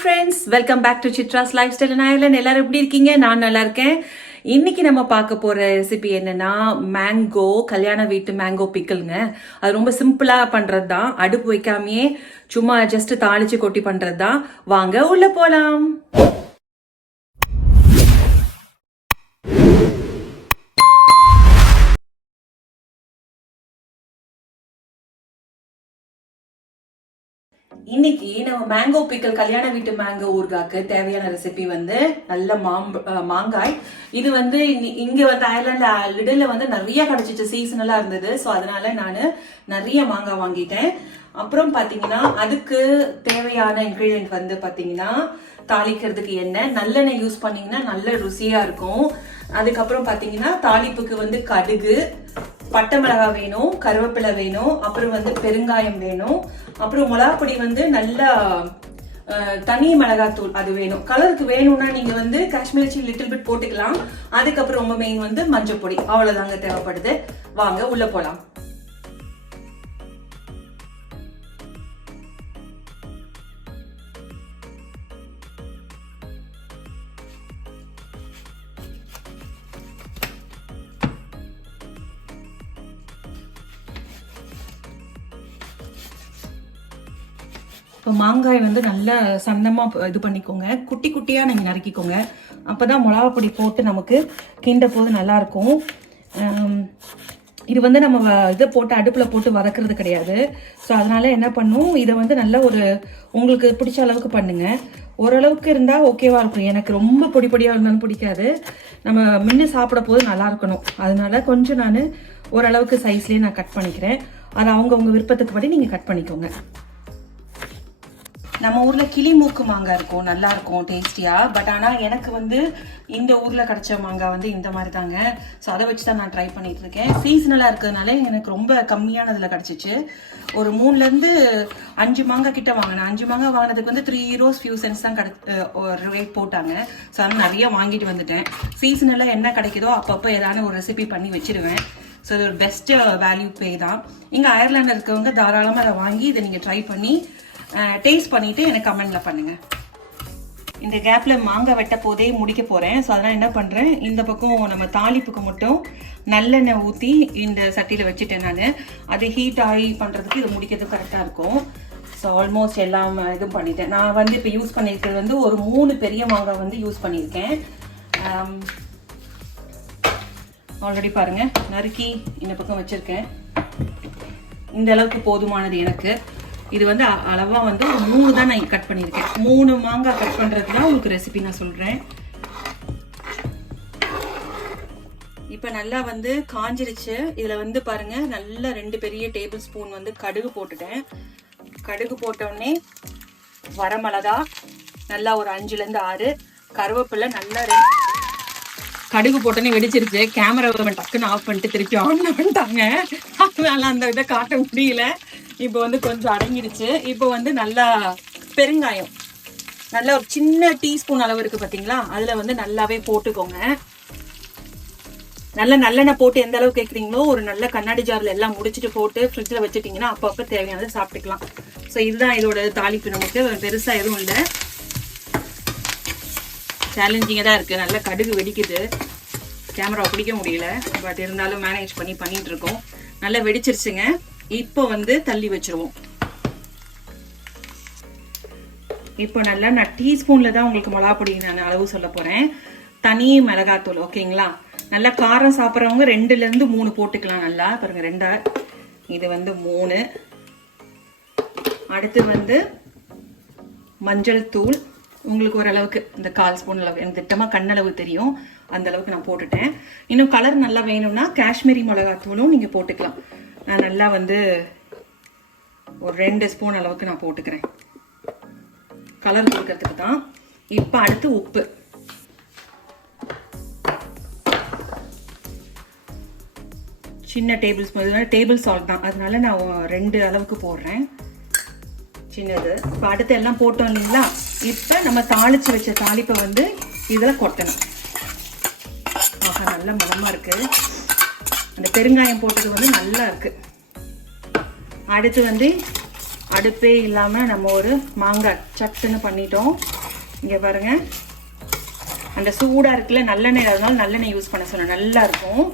Friends, welcome back to Chitra's lifestyle in Ireland. எல்லாரும் எப்படி இருக்கீங்க? நான் நல்லா இருக்கேன். இன்னைக்கு நம்ம பார்க்க போற ரெசிபி என்னன்னா மேங்கோ கல்யாண வீட்டு மேங்கோ பிக்கிள்ங்க. அது ரொம்ப சிம்பிளா பண்றது தான். அடுப்பு வைக்காமையே சும்மா ஜஸ்ட் தாளிச்சு கொட்டி பண்றது தான். வாங்க உள்ள போலாம். இன்னைக்கு நம்ம மேங்கோ பிக்கல் கல்யாண வீட்டு மேங்கோ ஊறுகாக்கு தேவையான ரெசிபி வந்து நல்ல மாங்காய். இது வந்து இங்க வந்து அயர்லாந்து லிடில் வந்து நிறைய கிடைச்சிச்சு, சீசனலா இருந்தது. ஸோ அதனால நான் நிறைய மாங்காய் வாங்கிட்டேன். அப்புறம் பாத்தீங்கன்னா அதுக்கு தேவையான இன்கிரீடியன்ட் வந்து பாத்தீங்கன்னா தாளிக்கிறதுக்கு எண்ணெய், நல்லெண்ணெய் யூஸ் பண்ணீங்கன்னா நல்ல ருசியா இருக்கும். அதுக்கப்புறம் பாத்தீங்கன்னா தாளிப்புக்கு வந்து கடுகு, பட்டை மிளகாய் வேணும், கருவேப்பிலை வேணும், அப்புறம் வந்து பெருங்காயம் வேணும், அப்புறம் மிளகாப்பொடி வந்து நல்லா தனி மிளகாத்தூள் அது வேணும். கலருக்கு வேணும்னா நீங்க வந்து காஷ்மீர் சில்லி லிட்டில் பிட் போட்டுக்கலாம். அதுக்கப்புறம் ரொம்ப மெயின் வந்து மஞ்சள் பொடி, அவ்வளவுதாங்க தேவைப்படுது. வாங்க உள்ள போலாம். இப்போ மாங்காய் வந்து நல்லா சன்னமாக இது பண்ணிக்கோங்க, குட்டி குட்டியாக நீங்கள் நறுக்கிக்கோங்க. அப்போ தான் மிளகா பொடி போட்டு நமக்கு கிண்ட போது நல்லாயிருக்கும். இது வந்து நம்ம இதை போட்டு அடுப்பில் போட்டு வதக்கிறது கிடையாது. ஸோ அதனால் என்ன பண்ணும், இதை வந்து நல்லா ஒரு உங்களுக்கு பிடிச்ச அளவுக்கு பண்ணுங்கள். ஓரளவுக்கு இருந்தால் ஓகேவாக இருக்கும். எனக்கு ரொம்ப பொடி பொடியாக இருந்தாலும் பிடிக்காது. நம்ம முன்ன சாப்பிட போது நல்லா இருக்கணும். அதனால கொஞ்சம் நான் ஓரளவுக்கு சைஸ்லேயே நான் கட் பண்ணிக்கிறேன். அதை அவங்கவுங்க விருப்பத்துக்கு படி நீங்கள் கட் பண்ணிக்கோங்க. நம்ம ஊர்ல கிளி மூக்கு மாங்காய் இருக்கும், நல்லா இருக்கும் டேஸ்டியா. பட் ஆனா எனக்கு வந்து இந்த ஊர்ல கிடைச்ச மாங்காய் வந்து இந்த மாதிரி தாங்க. ஸோ அதை வச்சு தான் நான் ட்ரை பண்ணிட்டு இருக்கேன். சீசனலா இருக்கிறதுனால எனக்கு ரொம்ப கம்மியானதுல கிடைச்சிச்சு. ஒரு 3ல இருந்து 5 மாங்காய் கிட்ட வாங்கினேன். 5 மாங்காய் வாங்கினதுக்கு வந்து 3 euros few cents தான் ஒரு ரேட் போட்டாங்க. ஸோ அதனால நிறைய வாங்கிட்டு வந்துட்டேன். சீசனலா என்ன கிடைக்குதோ அப்பப்போ ஏதாவது ஒரு ரெசிபி பண்ணி வச்சிருவேன். ஸோ இது ஒரு பெஸ்ட் வேல்யூ பே தான். இங்கே அயர்லாண்டில் இருக்கவங்க தாராளமாக அதை வாங்கி இதை நீங்கள் ட்ரை பண்ணி டேஸ்ட் பண்ணிட்டு எனக்கு கமெண்ட்ல பண்ணுங்க. இந்த கேப்ல மாங்காய் வெட்ட போதே முடிக்க போறேன். ஸோ அதனால என்ன பண்றேன், இந்த பக்கம் நம்ம தாளிப்புக்கு மட்டும் நல்லெண்ணெய் ஊற்றி இந்த சட்டியில வச்சுட்டேன். நான் அது ஹீட் ஆகி பண்றதுக்கு இது முடிக்கிறதுக்கு கரெக்டா இருக்கும். ஸோ ஆல்மோஸ்ட் எல்லாம் இதுவும் பண்ணிட்டேன். நான் வந்து இப்போ யூஸ் பண்ணியிருக்கிறது வந்து ஒரு 3 பெரிய மாங்காய் வந்து யூஸ் பண்ணியிருக்கேன். ஆல்ரெடி பாருங்க நறுக்கி இந்த பக்கம் வச்சிருக்கேன். இந்த அளவுக்கு போதுமானது எனக்கு. இது வந்து அளவா வந்து ஒரு 3 தான் நான் கட் பண்ணியிருக்கேன். 3 மாங்காய் கட் பண்றது தான் உங்களுக்கு ரெசிபி நான் சொல்றேன். இப்ப நல்லா வந்து காஞ்சிருச்சு. இதுல வந்து பாருங்க நல்லா 2 பெரிய டேபிள் ஸ்பூன் வந்து கடுகு போட்டுட்டேன். கடுகு போட்டோடனே வரமிளகா நல்லா ஒரு 5ல இருந்து 6, கருவேப்பிலை நல்லா கடுகு போட்டோன்னே வெடிச்சிருச்சு. கேமரா டக்குன்னு ஆஃப் பண்ணிட்டு திருப்பி ஆன் பண்ணிட்டாங்க. அதனால அந்த இதை காட்ட முடியல. இப்போ வந்து கொஞ்சம் அடங்கிடுச்சு. இப்போ வந்து நல்லா பெருங்காயம் நல்லா ஒரு சின்ன டீஸ்பூன் அளவு இருக்கு பார்த்தீங்களா, அதுல வந்து நல்லாவே போட்டுக்கோங்க. நல்ல நல்லெண்ணெய் போட்டு எந்த அளவு கேட்குறீங்களோ ஒரு நல்ல கண்ணாடி ஜார்ல எல்லாம் முடிச்சுட்டு போட்டு ஃப்ரிட்ஜில் வச்சுட்டிங்கன்னா அப்பப்போ தேவையானது சாப்பிட்டுக்கலாம். ஸோ இதுதான் இதோட தாளிப்பு. நமக்கு பெருசா எதுவும் இல்லை, சேலஞ்சிங்காக தான் இருக்கு. நல்லா கடுகு வெடிக்குது, கேமரா பிடிக்க முடியல. பட் இருந்தாலும் மேனேஜ் பண்ணிட்டு இருக்கோம். நல்லா வெடிச்சிருச்சுங்க. இப்போ வந்து தள்ளி வச்சிருவோம். இப்போ நல்லா நான் டீஸ்பூன்ல தான் உங்களுக்கு மிளகா பொடி நான் அளவு சொல்ல போறேன். தனி மிளகாத்தூள் ஓகேங்களா. நல்லா காரம் சாப்பிட்றவங்க 2ல இருந்து 3 போட்டுக்கலாம். நல்லா பாருங்க 2, இது வந்து 3. அடுத்து வந்து மஞ்சள் தூள் உங்களுக்கு ஓரளவுக்கு இந்த 1/4 ஸ்பூன் அளவு, எனக்கு திட்டமா கண்ணளவு தெரியும், அந்த அளவுக்கு நான் போட்டுட்டேன். இன்னும் கலர் நல்லா வேணும்னா காஷ்மீரி மிளகாத்தூளும் நீங்க போட்டுக்கலாம். நான் நல்லா வந்து ஒரு 2 ஸ்பூன் அளவுக்கு நான் போட்டுக்கிறேன், கலர் கொடுக்கறதுக்கு தான். இப்போ அடுத்து உப்பு. சின்ன டேபிள் சால்ட் தான், அதனால நான் 2 அளவுக்கு போடுறேன், சின்னது. இப்போ அடுத்து எல்லாம் போட்டோம் இல்லைங்களா. இப்போ நம்ம தாளிச்சு வச்ச தாளிப்பை வந்து இதில் கொட்டணும். ஆஹா நல்ல மனமா இருக்கு. அந்த பெருங்காயம் போட்டது வந்து நல்லா இருக்கு. அடுத்து வந்து அடுப்பே இல்லாமல் நம்ம ஒரு மாங்காய் சட்டுன்னு பண்ணிட்டோம். இங்கே பாருங்கள், அந்த சூடாக இருக்குல்ல நல்லெண்ணெய், அதனால நல்லெண்ணெய் யூஸ் பண்ண சொன்னேன், நல்லா இருக்கும்.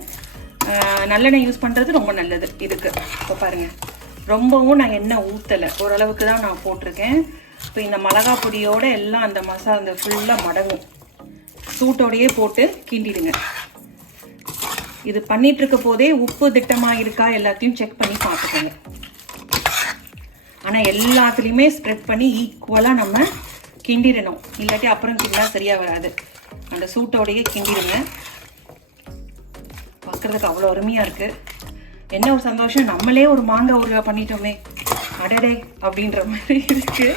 நல்லெண்ணெய் யூஸ் பண்ணுறது ரொம்ப நல்லது இதுக்கு. இப்போ பாருங்கள், ரொம்பவும் நான் எண்ணெய் ஊற்றலை, ஓரளவுக்கு தான் நான் போட்டிருக்கேன். இப்போ இந்த மிளகா பொடியோடு எல்லாம் அந்த மசாலா அந்த ஃபுல்லாக மடங்கும். சூட்டோடையே போட்டு கிண்டிடுங்க. இது பண்ணிட்டு இருக்க போதே உப்பு திட்டமாக இருக்கா எல்லாத்தையும் செக் பண்ணி பார்த்துக்கோங்க. ஆனால் எல்லாத்துலேயுமே ஸ்ப்ரெட் பண்ணி ஈக்குவலாக நம்ம கிண்டிடணும், இல்லாட்டி அப்புறம் கிண்டினா சரியாக வராது. அந்த சூட்டோடையே கிண்டிடுங்க. பார்க்குறதுக்கு அவ்வளோ அருமையாக இருக்குது. என்ன ஒரு சந்தோஷம், நம்மளே ஒரு மாங்காய் ஊறுகாய் பண்ணிட்டோமே அடடே அப்படின்ற மாதிரி இருக்குது.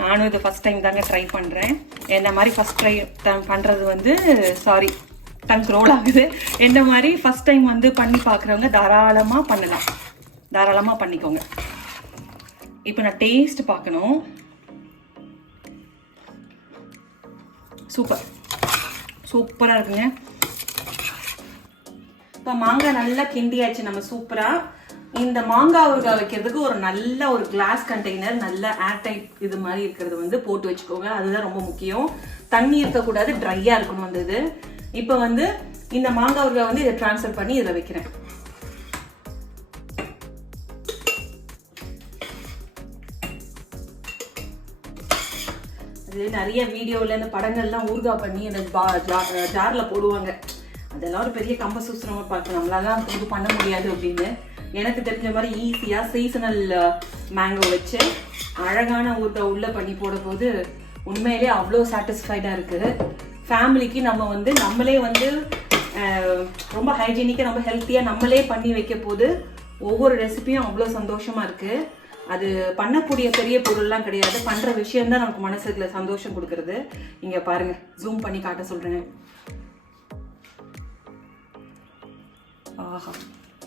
நானும் இது ஃபஸ்ட் டைம் தாங்க ட்ரை பண்ணுறேன். என்ன மாதிரி ஃபஸ்ட் ட்ரை பண்ணுறது வந்து டங் ரோல் ஆகுது. என்ன மாதிரி ஃபஸ்ட் டைம் வந்து பண்ணி பார்க்குறவங்க தாராளமாக பண்ணலாம், தாராளமாக பண்ணிக்கோங்க. இப்போ நான் டேஸ்ட் பார்க்கணும். சூப்பராக இருக்குங்க. இப்போ மாங்காய் நல்லா கிண்டியாச்சு நம்ம சூப்பராக. இந்த மாங்காய் ஊறுகாய் வைக்கிறதுக்கு ஒரு நல்ல ஒரு கிளாஸ் கண்டெய்னர், நல்ல ஏர்டைட் இது மாதிரி இருக்கிறது வந்து போட்டு வச்சுக்கோங்க. அதுதான் ரொம்ப முக்கியம். தண்ணி இருக்கக்கூடாது, ட்ரையாக இருக்கணும் அந்த இது. இப்போ வந்து இந்த மாங்காய் ஊறுகாய் வந்து இதை ட்ரான்ஸ்ஃபர் பண்ணி இதில் வைக்கிறேன். அது நிறைய வீடியோவில் இந்த படங்கள்லாம் ஊறுகாய் பண்ணி அந்த ஜாரில் போடுவாங்க. அதெல்லாம் ஒரு பெரிய கம்ப சூத்திரமாக பார்க்கணும், நம்மளால இது பண்ண முடியாது அப்படின்னு. எனக்கு தெரிஞ்ச மாதிரி ஈஸியாக சீசனல் மேங்கோ வச்சு அழகான ஊறுகாய் உள்ளே பண்ணி போட போது உண்மையிலே அவ்வளோ சாட்டிஸ்ஃபைடாக இருக்குது. ஃபேமிலிக்கு நம்ம வந்து நம்மளே வந்து ரொம்ப ஹைஜீனிக்காக ரொம்ப ஹெல்த்தியாக நம்மளே பண்ணி வைக்க போது ஒவ்வொரு ரெசிபியும் அவ்வளோ சந்தோஷமாக இருக்குது. அது பண்ணக்கூடிய பெரிய பொருள்லாம் கிடையாது, பண்ணுற விஷயம்தான் நமக்கு மனசுக்குள்ள சந்தோஷம் கொடுக்குறது. இங்கே பாருங்கள், ஜூம் பண்ணி காட்ட சொல்கிறேங்க. ஆஹா,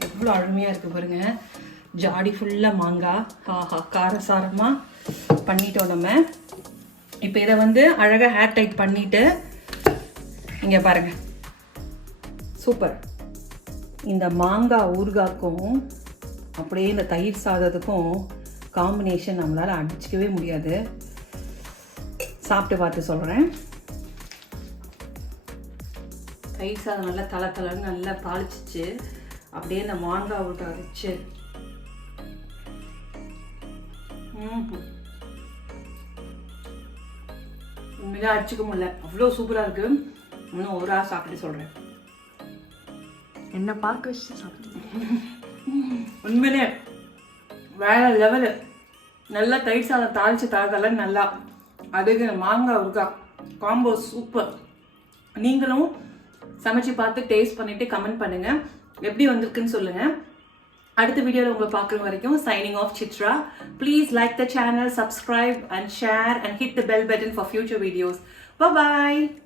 எவ்வளோ அருமையாக இருக்குது பாருங்க. ஜாடி ஃபுல்லாக மாங்காய், ஆஹா காரசாரமாக பண்ணிட்டோம் நம்ம. இப்போ இதை வந்து அழகாக ஹேர் டைட் பண்ணிவிட்டு இங்கே பாருங்கள், சூப்பர். இந்த மாங்காய் ஊறுகாய்க்கும் அப்படியே இந்த தயிர் சாதத்துக்கும் காம்பினேஷன் நம்மளால் அடிச்சிக்கவே முடியாது. சாப்பிட்டு பார்த்து சொல்கிறேன். தயிர் சாதம் நல்லா தலைன்னு நல்லா தாளிச்சிச்சு, அப்படியே இந்த மாங்காய் ஊறுகாய் வச்சு உண்மையாக அடிச்சுக்க முடியல, அவ்வளோ சூப்பராக இருக்கு. இன்னும் ஒரு ஆள் சாப்பிட்டு சொல்கிறேன். என்ன பார்க்க வச்சு சாப்பிடுறேன். உண்மையிலே வேற லெவலு. நல்லா தயிர் சாதம் தாளிச்சு தரதெல்லாம் நல்லா, அதுக்கு மாங்காய் ஊறுகாய் காம்போ சூப்பர். நீங்களும் சமைச்சு பார்த்து டேஸ்ட் பண்ணிட்டு கமெண்ட் பண்ணுங்க, எப்படி வந்திருக்குன்னு சொல்லுங்க. அடுத்த வீடியோவில் உங்களை பார்க்குற வரைக்கும் signing off Chitra. Please like the channel, subscribe and share and hit the bell button for future videos. Bye bye.